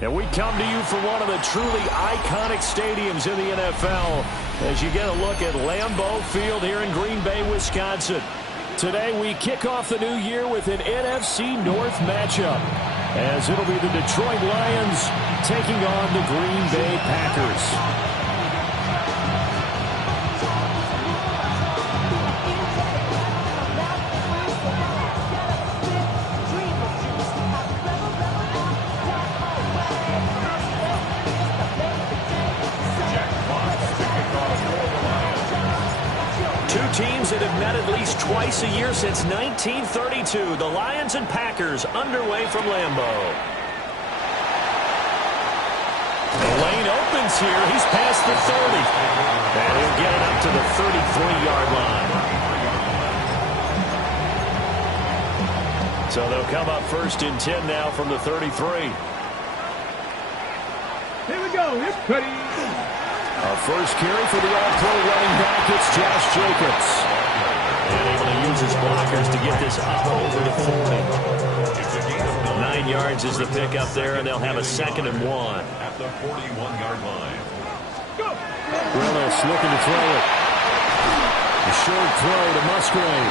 And we come to you from one of the truly iconic stadiums in the NFL as you get a look at Lambeau Field here in Green Bay, Wisconsin. Today we kick off the new year with an NFC North matchup as it'll be the Detroit Lions taking on the Green Bay Packers. Teams that have met at least twice a year since 1932. The Lions and Packers underway from Lambeau. The lane opens here. He's past the 30. And he'll get it up to the 33-yard line. So they'll come up first and 10 now from the 33. Here we go. Here's Cuddy. Our first carry for the all-pro running back, it's Josh Jacobs. And able to use his blockers to get this up over to 40. 9 yards is the pickup there, and they'll have a 2nd and 1. At the 41-yard line. Willis looking to throw it. A short throw to Musgrave.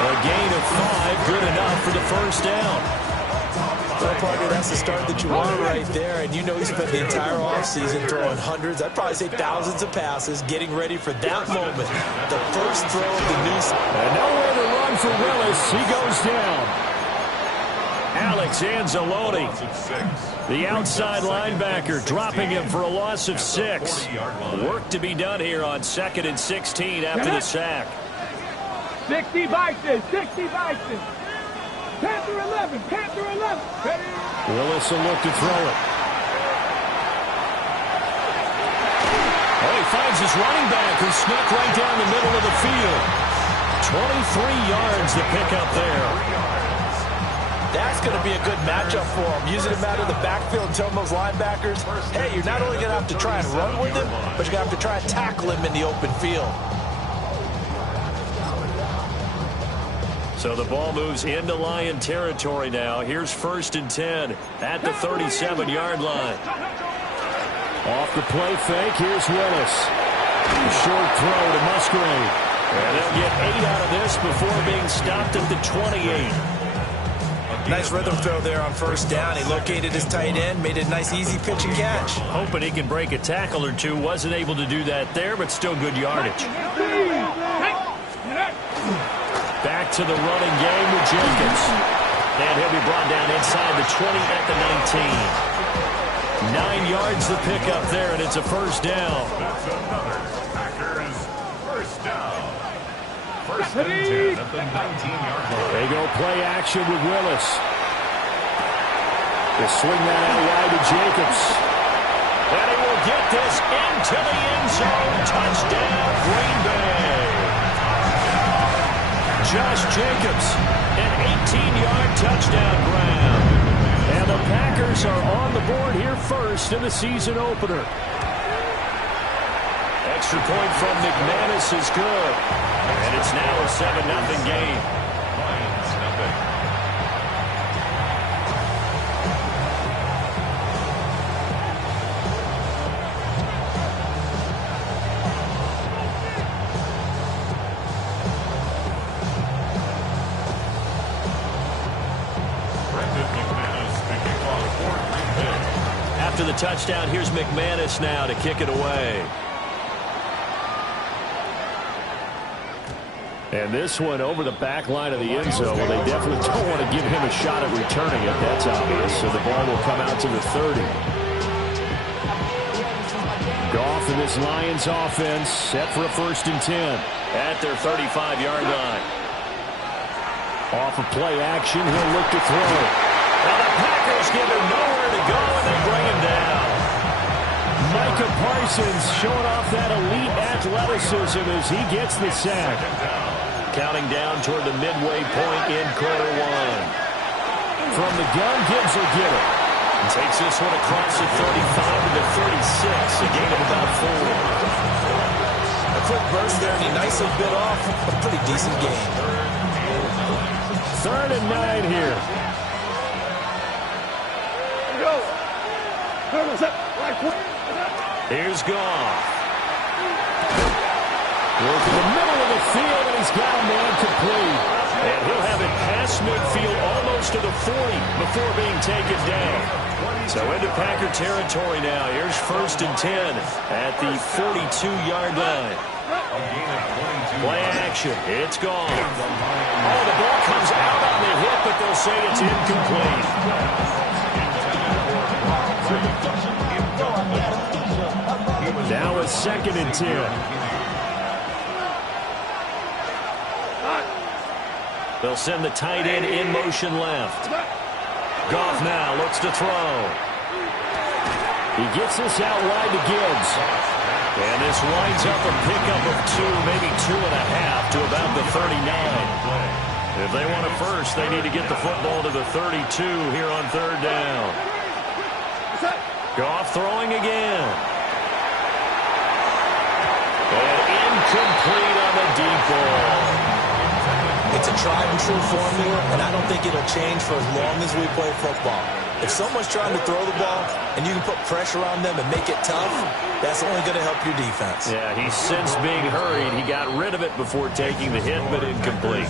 A gain of 5, good enough for the first down. Well, partner, that's the start that you want right there. And you know he spent the entire offseason throwing hundreds, I'd probably say thousands of passes, getting ready for that moment. The first throw of the new season. And nowhere to run for Willis. He goes down. Alex Anzalone, the outside linebacker, dropping him for a loss of 6. Work to be done here on 2nd and 16 after the sack. 60 Bison, 60 Bison. Panther 11, Panther 11. Willis will look to throw it. Oh, he finds his running back who snuck right down the middle of the field. 23 yards to pick up there. That's going to be a good matchup for him. Using him out of the backfield, telling those linebackers, hey, you're not only going to have to try and run with him, but you're going to have to try and tackle him in the open field. So the ball moves into Lion territory now. Here's 1st and 10 at the 37-yard line. Off the play fake, here's Willis. A short throw to Musgrave. And they'll get 8 out of this before being stopped at the 28. Nice rhythm throw there on first down. He located his tight end, made a nice easy pitch and catch. Hoping he can break a tackle or two. Wasn't able to do that there, but still good yardage. Back to the running game with Jacobs. And he'll be brought down inside the 20 at the 19. 9 yards to pick up there, and it's a first down. That's another Packers first down. 1st and 10 at the 19-yard line. They go play action with Willis. They swing that out wide to Jacobs. And he will get this into the end zone. Touchdown, Green Bay. Josh Jacobs, an 18-yard touchdown grab. And the Packers are on the board here first in the season opener. Extra point from McManus is good. And it's now a 7-0 game. Lions nothing. After the touchdown, here's McManus now to kick it away. And this one over the back line of the end zone. Well, they definitely don't want to give him a shot at returning it. That's obvious. So the ball will come out to the 30. Goff and this Lions offense set for a 1st and 10 at their 35-yard line. Off of play action, he'll look to throw. Now the Packers give him nowhere to go, and they bring him down. Micah Parsons showing off that elite athleticism as he gets the sack. Counting down toward the midway point in quarter 1. From the gun, Gibbs will get it. And takes this one across the 35 to the 36, a gain of about 4. A quick burst there, and he nicely bit off a pretty decent game. 3rd and 9 here. Go. Here's Goff. Working the middle of the field, and he's got a man complete. And he'll have it past midfield almost to the 40 before being taken down. So into Packer territory now. Here's 1st and 10 at the 42-yard line. Play action. It's gone. Oh, the ball comes out on the hit, but they'll say it's incomplete. Now it's 2nd and 10. They'll send the tight end in motion left. Goff now looks to throw. He gets this out wide to Gibbs. And this winds up a pickup of 2, maybe 2.5 to about the 39. If they want a first, they need to get the football to the 32 here on 3rd down. Goff throwing again. And incomplete on the deep ball. It's a tried-and-true formula, and I don't think it'll change for as long as we play football. If someone's trying to throw the ball and you can put pressure on them and make it tough, that's only going to help your defense. Yeah, he's since being hurried. He got rid of it before taking the hit, but incomplete.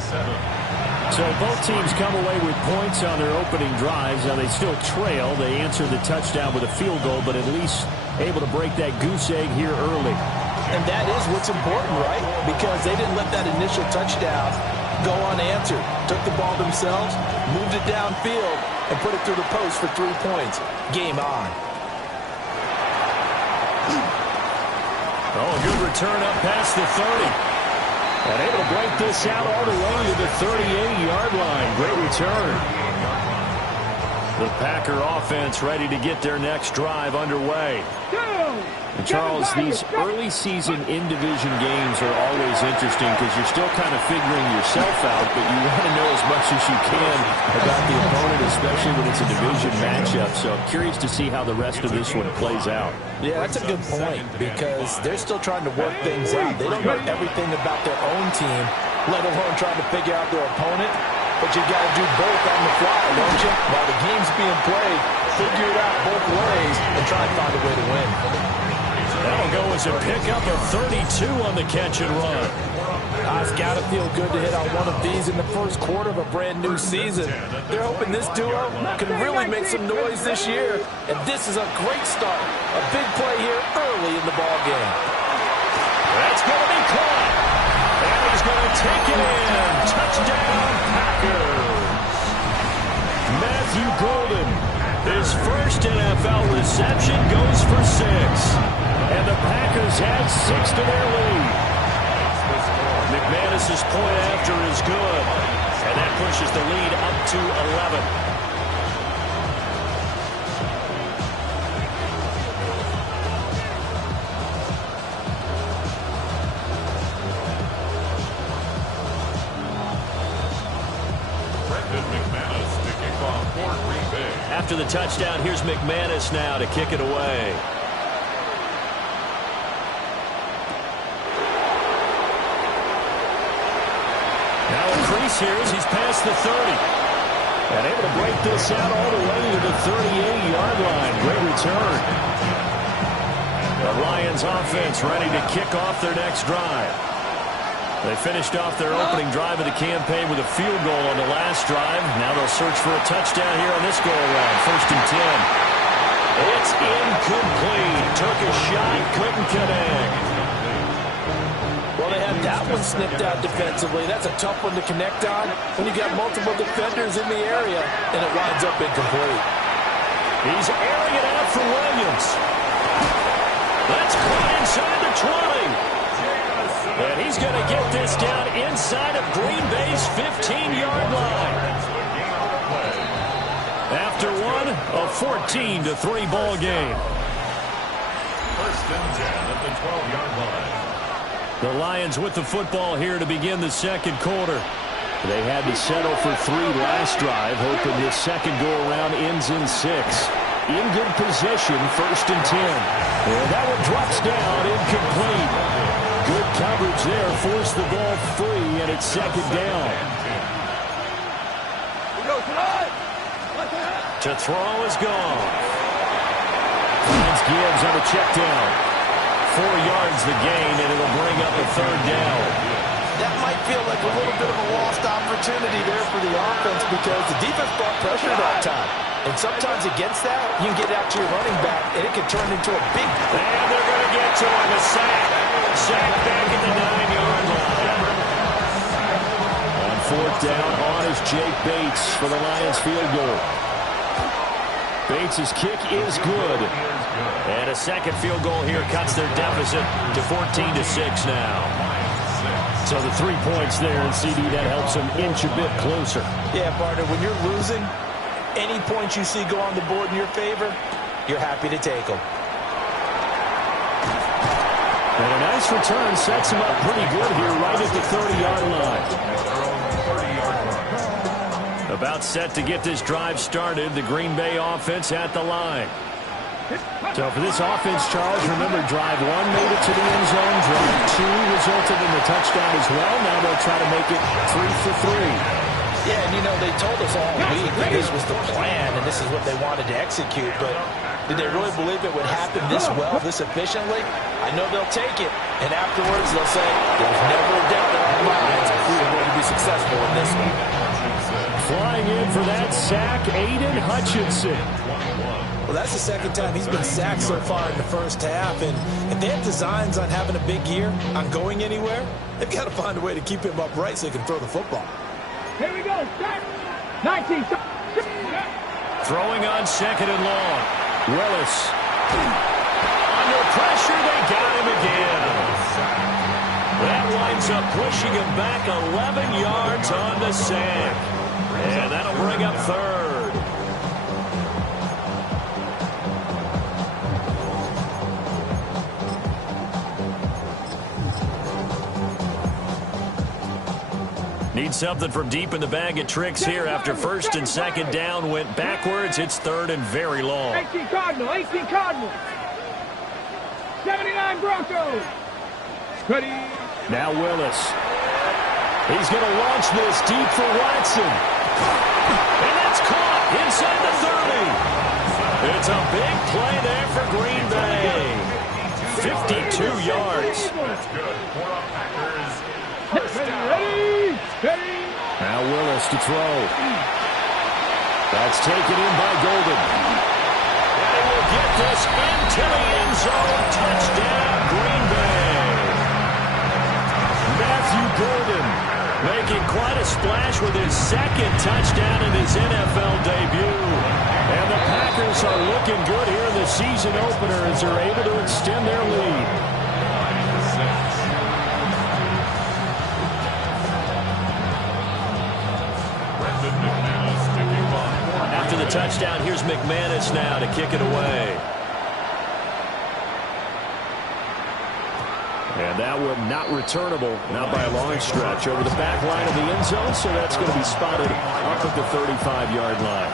So both teams come away with points on their opening drives. Now they still trail. They answer the touchdown with a field goal, but at least able to break that goose egg here early. And that is what's important, right? Because they didn't let that initial touchdown go unanswered. Took the ball themselves, moved it downfield, and put it through the post for 3 points. Game on. Oh, a good return up past the 30. And able to break this out all the way to the 38-yard line. Great return. The Packer offense ready to get their next drive underway. And Charles, these early season in-division games are always interesting because you're still kind of figuring yourself out, but you want to know as much as you can about the opponent, especially when it's a division matchup. So I'm curious to see how the rest of this one plays out. Yeah, that's a good point because they're still trying to work things out. They don't know everything about their own team, let alone trying to figure out their opponent. But you got to do both on the fly, don't you? While the game's being played, figure it out both ways and try and find a way to win. That'll go as a pickup of 32 on the catch and run. It's got to feel good to hit on one of these in the first quarter of a brand new season. They're hoping this duo can really make some noise this year. And this is a great start. A big play here early in the ball game. That's going to be caught. And he's going to take it in. Touchdown, Packers. Matthew Golden, his first NFL reception, goes for 6. And the Packers add 6 to their lead. McManus's point after is good. And that pushes the lead up to 11. After the touchdown, here's McManus now to kick it away. Now a crease here as he's past the 30. And able to break this out all the way to the 38-yard line. Great return. The Lions offense ready to kick off their next drive. They finished off their opening drive of the campaign with a field goal on the last drive. Now they'll search for a touchdown here on this go-around. 1st and 10. It's incomplete. Took a shot, couldn't connect. Well, they had that one snipped out defensively. That's a tough one to connect on when you got multiple defenders in the area, and it winds up incomplete. He's airing it out for Williams. That's caught inside the 20. And he's going to get this down inside of Green Bay's 15-yard line. After one, a 14-3 ball game. 1st and 10 at the 12-yard line. The Lions with the football here to begin the second quarter. They had to settle for 3 last drive, hoping this second go-around ends in 6. In good position, 1st and 10. And that one drops down, incomplete. Good coverage there, forced the ball free, and it's 2nd down. To throw is gone. Finds Gibbs on the check down. 4 yards the gain, and it'll bring up a third down. That might feel like a little bit of a lost opportunity there for the offense because the defense brought pressure that time. And sometimes against that, you can get out to your running back, and it can turn into a big... And they're going to get to him. A sack. Sack back at the 9-yard line. On 4th down, on is Jake Bates for the Lions field goal. Bates' kick is good. And a second field goal here cuts their deficit to 14-6 now. So the 3 points there, and CD, that helps them inch a bit closer. Yeah, partner, when you're losing, any points you see go on the board in your favor, you're happy to take them. And a nice return sets him up pretty good here right at the 30-yard line. About set to get this drive started, the Green Bay offense at the line. So for this offense, Charles, remember, drive 1 made it to the end zone. Drive 2 resulted in the touchdown as well. Now they'll try to make it 3 for 3. Yeah, and you know, they told us all week that this was the plan and this is what they wanted to execute, but did they really believe it would happen this well, this efficiently? I know they'll take it, and afterwards they'll say, there's never a doubt in our minds we are going to be successful in this one. Flying in for that sack, Aiden Hutchinson. Well, that's the second time he's been sacked so far in the first half, and if they have designs on having a big year, on going anywhere, they've got to find a way to keep him upright so he can throw the football. Here we go. Start. 19. Throwing on 2nd and long. Willis. Under pressure, they got him again. That winds up pushing him back 11 yards on the sack. And that'll bring up 3rd. Need something from deep in the bag of tricks here after 1st and 2nd down went backwards. It's 3rd and very long. 18 Cardinals. 18 Cardinals. 79 Broncos. Ready. Now Willis. He's going to launch this deep for Watson. And that's caught inside the 30. It's a big play there for Green Bay. 52 yards. That's good for the Packers. First down. Ready. Now Willis to throw. That's taken in by Golden. And he will get this into the end zone. Touchdown, Green Bay. Matthew Golden making quite a splash with his 2nd touchdown in his NFL debut. And the Packers are looking good here in the season opener as they're able to extend their lead. After the touchdown, here's McManus now to kick it away. And that one not returnable, not by a long stretch, over the back line of the end zone, so that's going to be spotted up at the 35-yard line.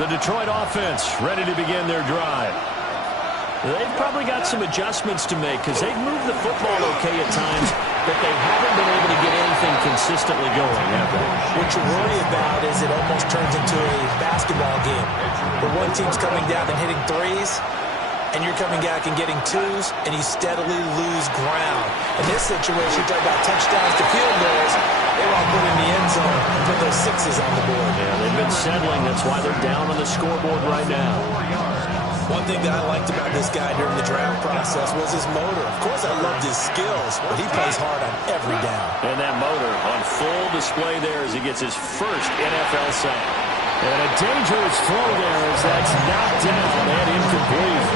The Detroit offense ready to begin their drive. They've probably got some adjustments to make because they've moved the football okay at times, but they haven't been able to get anything consistently going, have they? What you worry about is it almost turns into a basketball game where one team's coming down and hitting threes, and you're coming back and getting twos, and you steadily lose ground. In this situation, you're talking about touchdowns to field goals. They were all put in the end zone and put those 6s on the board. Yeah, they've been settling. That's why they're down on the scoreboard right now. One thing that I liked about this guy during the draft process was his motor. Of course, I loved his skills, but he plays hard on every down. And that motor on full display there as he gets his first NFL sack. And a dangerous throw there as that's knocked down and incomplete.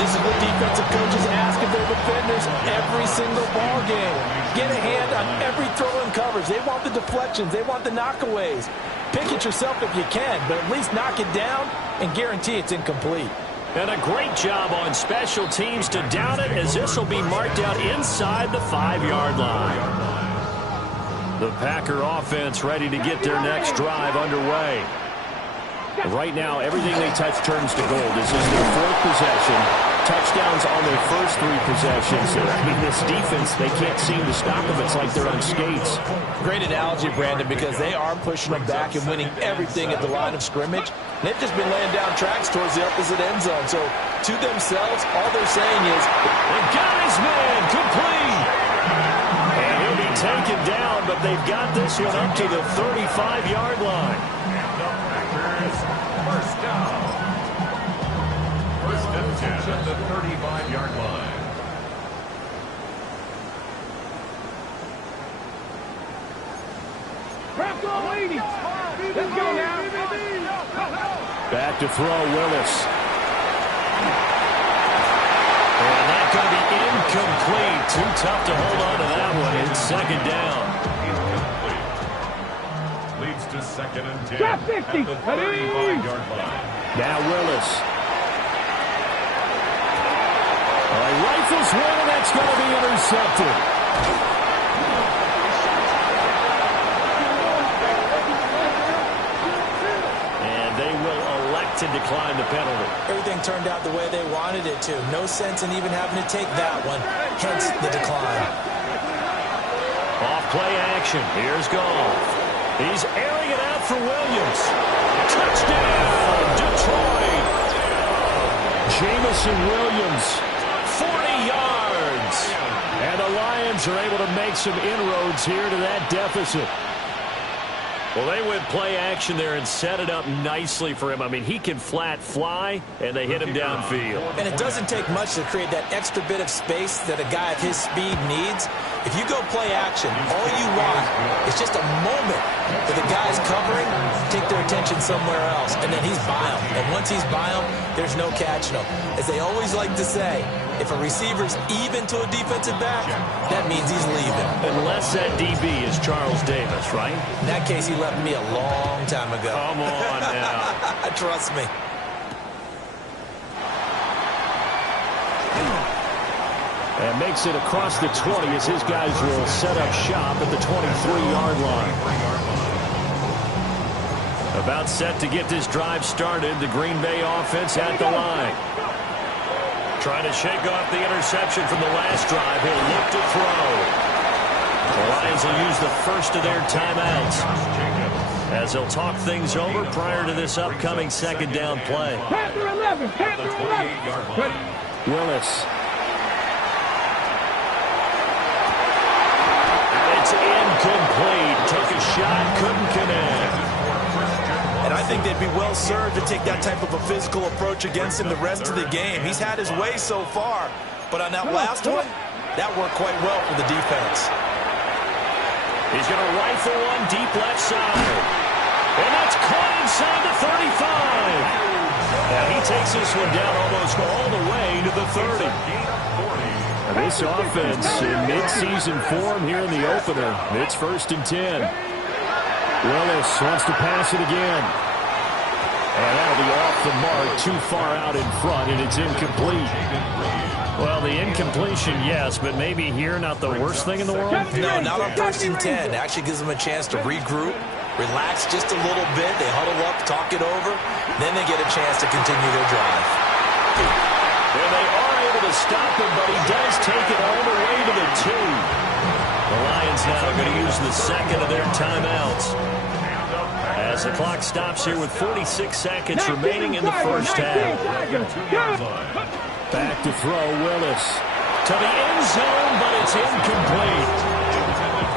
This is what defensive coaches ask of their defenders every single ball game. Get a hand on every throw in coverage. They want the deflections. They want the knockaways. Pick it yourself if you can, but at least knock it down and guarantee it's incomplete. And a great job on special teams to down it as this will be marked out inside the 5-yard line. The Packer offense ready to get their next drive underway. Right now, everything they touch turns to gold. This is their fourth possession. Touchdowns on their first three possessions. I mean, this defense, they can't seem to stop them. It's like they're on skates. Great analogy, Brandon, because they are pushing them back and winning everything at the line of scrimmage. They've just been laying down tracks towards the opposite end zone. So, to themselves, all they're saying is, they got his man complete. And he'll be taken down, but they've got this one up to the 35-yard line. First down. First and 10 at the 35-yard line. Craft on 80. Let's go now. Back to throw, Willis. And that's going to be incomplete. Too tough to hold on to that one. It's second down. Leads to second and 10 Drop 50. at the 35-yard line. Now Willis. Rifles one, and that's going to be intercepted. And they will elect to decline the penalty. everything turned out the way they wanted it to. No sense in even having to take that one, hence the decline. Off play action. Here's Goff. He's airing it out for Williams. Touchdown, Detroit. Jamison Williams, 40 yards. And the Lions are able to make some inroads here to that deficit. Well, they went play action there and set it up nicely for him. I mean, he can flat fly, and they hit him downfield. And it doesn't take much to create that extra bit of space that a guy of his speed needs. If you go play action, all you want is just a moment for the guys covering take their attention somewhere else, and then he's by him. And once he's by him, there's no catching him. As they always like to say, if a receiver's even to a defensive back, that means he's leaving. Unless that DB is Charles Davis, right? In that case, he left me a long time ago. Come on now. Trust me. And makes it across the 20 as his guys will set up shop at the 23-yard line. About set to get this drive started. The Green Bay offense at the line. Trying to shake off the interception from the last drive. He'll look to throw. The Lions will use the first of their timeouts as they'll talk things over prior to this upcoming second down play. Panther 11. Panther 11. Willis. It's incomplete. Took a shot, couldn't connect. And I think they'd be well served to take that type of a physical approach against him the rest of the game. He's had his way so far, but on that last one, that worked quite well for the defense. He's going to rifle one deep left side. And that's caught inside the 35. Now he takes this one down almost all the way to the 30. Now this offense in mid-season form here in the opener. It's 1st and 10. Willis wants to pass it again. And that'll be off the mark, too far out in front, and it's incomplete. Well, the incompletion, yes, but maybe here not the worst thing in the world? No, not on 1st and 10. Actually gives them a chance to regroup, relax just a little bit. They huddle up, talk it over. Then they get a chance to continue their drive. And they are able to stop him, but he does take it all the way to the 2. The Lions now are going to use the second of their timeouts as the clock stops here with 46 seconds remaining in the first half. Back to throw, Willis. To the end zone, but it's incomplete.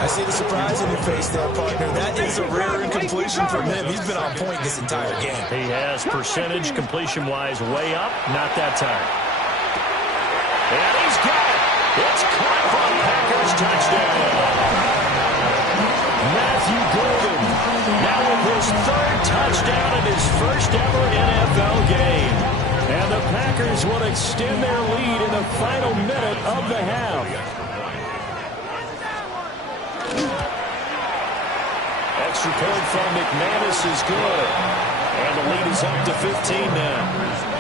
I see the surprise in your face there, partner. That is a rare incompletion from him. He's been on point this entire game. He has percentage completion-wise way up, not that time. And he's got it. It's caught for a Packers touchdown. Matthew Golden now with his 3rd touchdown in his first ever NFL game. And the Packers will extend their lead in the final minute of the half. Extra point from McManus is good. And the lead is up to 15 now.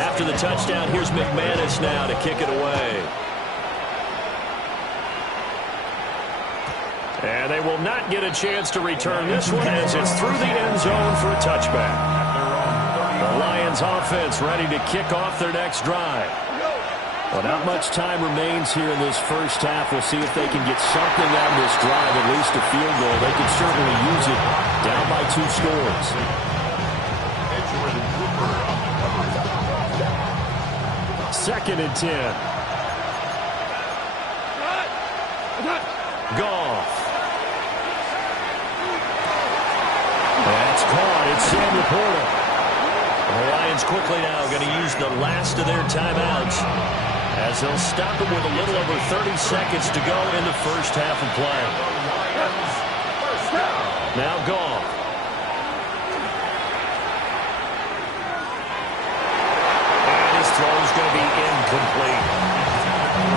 After the touchdown, here's McManus now to kick it away. And they will not get a chance to return this one as it's through the end zone for a touchback. The Lions offense ready to kick off their next drive. Well, not much time remains here in this first half. We'll see if they can get something out of this drive, at least a field goal. They can certainly use it down by 2 scores. Second and 10. Goff. That's caught. It's Sam Laporta. The Lions quickly now going to use the last of their timeouts as they'll stop it with a little over 30 seconds to go in the first half of play. Now Goff. And his throw is going to be incomplete.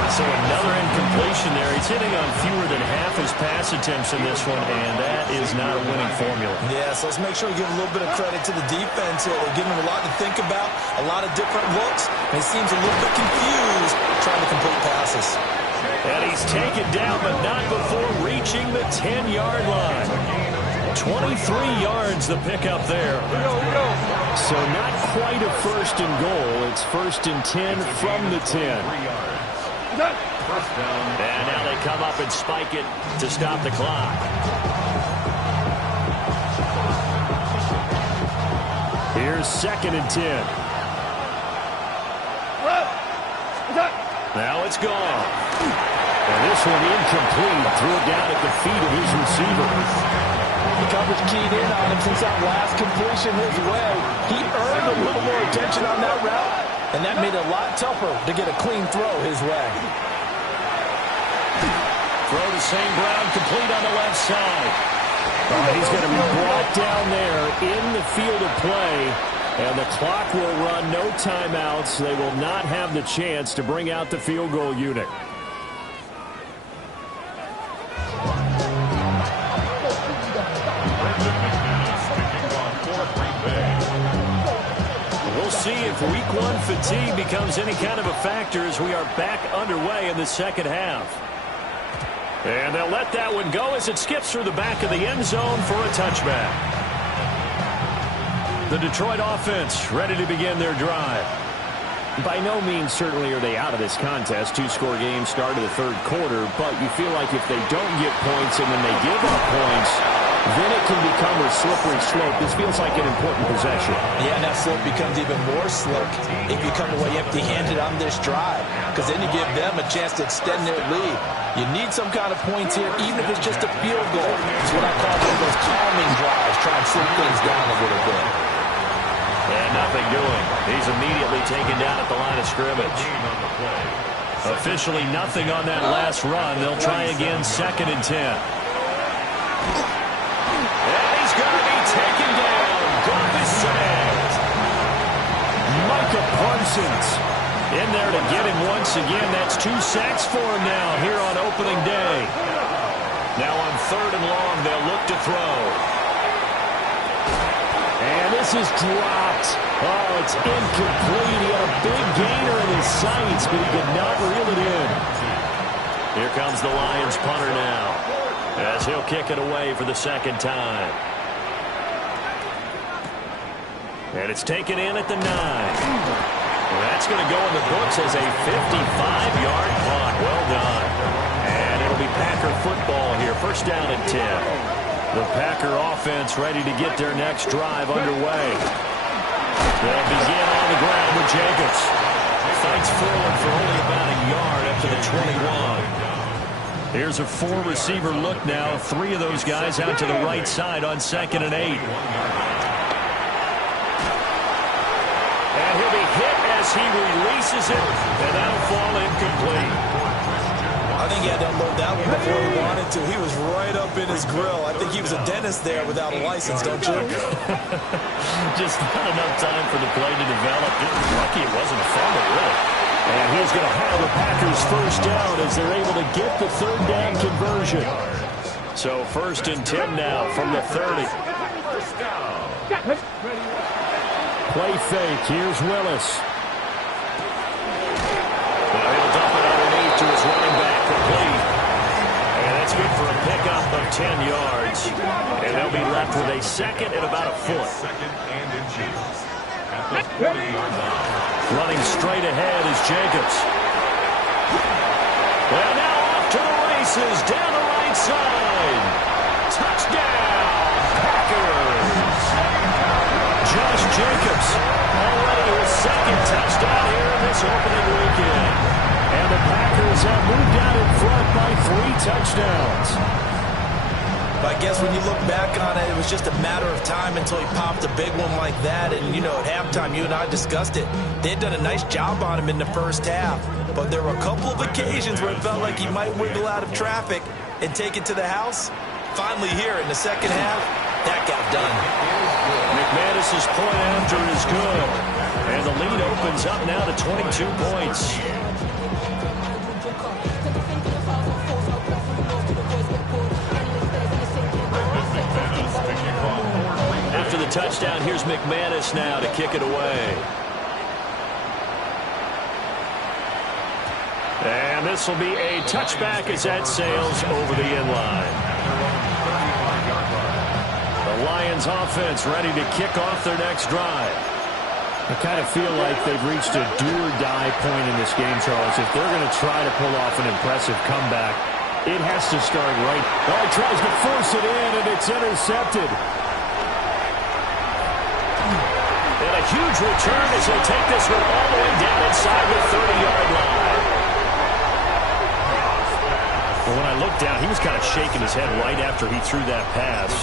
So another incompletion there. He's hitting on fewer than half his pass attempts in this one, and that is not a winning formula. Yeah, so let's make sure we give a little bit of credit to the defense here. They're giving him a lot to think about, a lot of different looks, and he seems a little bit confused trying to complete passes. And he's taken down, but not before reaching the 10-yard line. 23 yards the pickup there. So not quite a first and goal. It's first and 10 from the 10. And now they come up and spike it to stop the clock. Here's second and 10. Now it's gone. And this one incomplete. Threw it down at the feet of his receiver. The coverage keyed in on him since that last completion his way. He earned a little more attention on that route, and that made it a lot tougher to get a clean throw his way. Throw to St. Brown, complete on the left side. He's going to be brought down there in the field of play, and the clock will run. No timeouts. They will not have the chance to bring out the field goal unit. We'll see if week 1 fatigue becomes any kind of a factor as we are back underway in the second half. And they'll let that one go as it skips through the back of the end zone for a touchback. The Detroit offense ready to begin their drive. By no means certainly are they out of this contest. 2-score game start of the third quarter, but you feel like if they don't get points and then they give up points, then it can become a slippery slope. This feels like an important possession. Yeah, and that slope becomes even more slick if you come away empty-handed on this drive, because then you give them a chance to extend their lead. You need some kind of points here, even if it's just a field goal. It's what I call one of those calming drives, try and slow things down a little bit. And nothing doing. He's immediately taken down at the line of scrimmage. Officially nothing on that last run. They'll try again, second and 10. And he's going to be taken down. Goff is sacked. Micah Parsons in there to get him once again. That's 2 sacks for him now here on opening day. Now on third and long, they'll look to throw. And this is dropped. Oh, it's incomplete. He had a big gainer in his sights, but he could not reel it in. Here comes the Lions punter now, as he'll kick it away for the second time. And it's taken in at the 9. Well, that's going to go in the books as a 55-yard punt. Well done. And it'll be Packer football here. First down and 10. The Packer offense ready to get their next drive underway. They'll begin on the ground with Jacobs. Fights forward for only about a yard up to the 21. Here's a 4-receiver look now. 3 of those guys out to the right side on second and 8. And he'll be hit as he releases it, and that'll fall incomplete. I think he had to unload that one before he wanted to. He was right up in his grill. I think he was a dentist there without a license, don't you? Just not enough time for the play to develop. Lucky it wasn't a fumble, really. And he's going to have the Packers first down as they're able to get the third down conversion. So first and 10 now from the 30. Play fake. Here's Willis. He'll dump it underneath to his running back. Complete. And that's good for a pickup 10 yards. And they'll be left with a second and about a foot. Second and inches. At the 40-yard line. Running straight ahead is Jacobs. And now off to the races down the right side. Touchdown, Packers. Josh Jacobs, already his second touchdown here in this opening weekend. And the Packers have moved out in front by 3 touchdowns. I guess when you look back on it, it was just a matter of time until he popped a big one like that. And, you know, at halftime, you and I discussed it. They had done a nice job on him in the first half. But there were a couple of occasions where it felt like he might wiggle out of traffic and take it to the house. Finally here in the second half, that got done. McManus's point after is good. And the lead opens up now to 22 points. After the touchdown, here's McManus now to kick it away. And this will be a touchback as that sails over the end line. The Lions offense ready to kick off their next drive. I kind of feel like they've reached a do-or-die point in this game, Charles. If they're going to try to pull off an impressive comeback, it has to start right. Oh, he tries to force it in, and it's intercepted. And a huge return as he'll take this one all the way down inside the 30-yard line. Well, when I looked down, he was kind of shaking his head right after he threw that pass.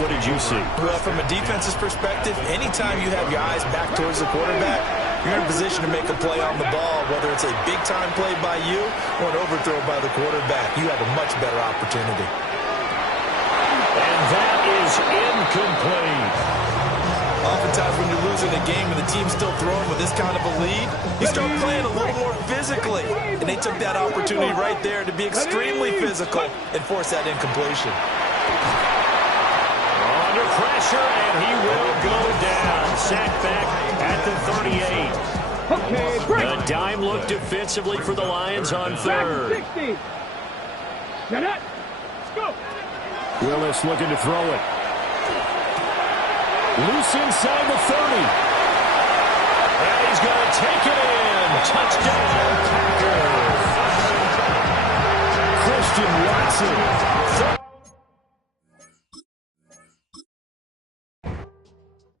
What did you see? Well, from a defense's perspective, anytime you have your eyes back towards the quarterback, you're in a position to make a play on the ball, whether it's a big-time play by you or an overthrow by the quarterback. You have a much better opportunity. And that is incomplete. Oftentimes when you're losing a game and the team's still throwing with this kind of a lead, you start playing a little more physically. And they took that opportunity right there to be extremely physical and force that incompletion. Under pressure, and he will go down. Sacked back at the 38. A dime look defensively for the Lions on third. Willis looking to throw it. Loose inside the 30. And he's going to take it in. Touchdown, Packers.